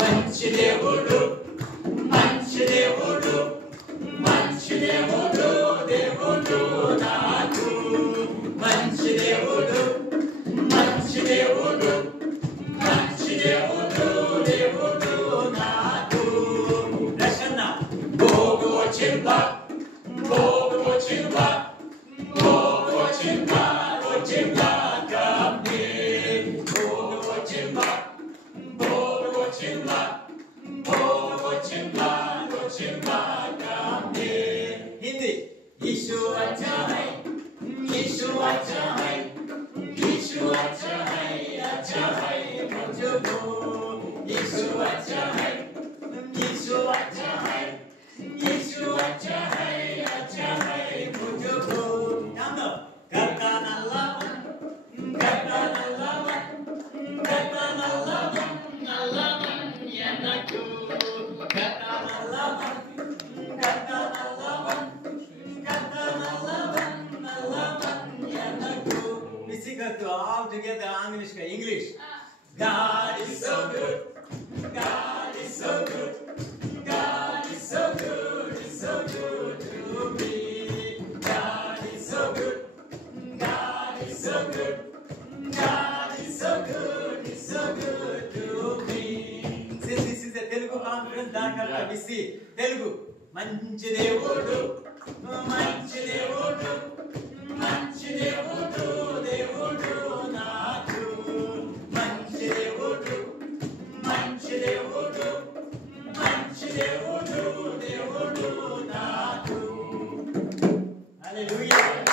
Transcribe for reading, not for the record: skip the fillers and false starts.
మంచి దేవుడు మంచి దేవుడు మంచి దేవుడు దేవుడు నాకు మంచి దేవుడు మంచి దేవుడు మంచి దేవుడు దేవుడు నాకు రక్షణ భోగు వచ్చిందా భోగు వచ్చిందా భోగు వచ్చిందా వచ్చిందా కమ్మి భోగు వచ్చిందా భోగు వచ్చిందా భోగు వచ్చిందా వచ్చిందా కమ్మి हिंदी यीशु अच्छा है यीशु अच्छा है यीशु अच्छा है मुझको यीशु अच्छा है यीशु अच्छा है यीशु अच्छा है मुझको कांदो करता नल्लावन या नाकू करता नल्लावन to all together English. God is so good. God is so good. God is so good. Is so good to me. God is so good. God is so good. God is so good. Is so good to me. Since this is a Telugu conference, that we see Telugu. మంచి దేవుడు మంచి దేవుడు మంచి దేవుడు దేవుడు నాకు మంచి దేవుడు మంచి దేవుడు మంచి దేవుడు దేవుడు నాకు హల్లెలూయా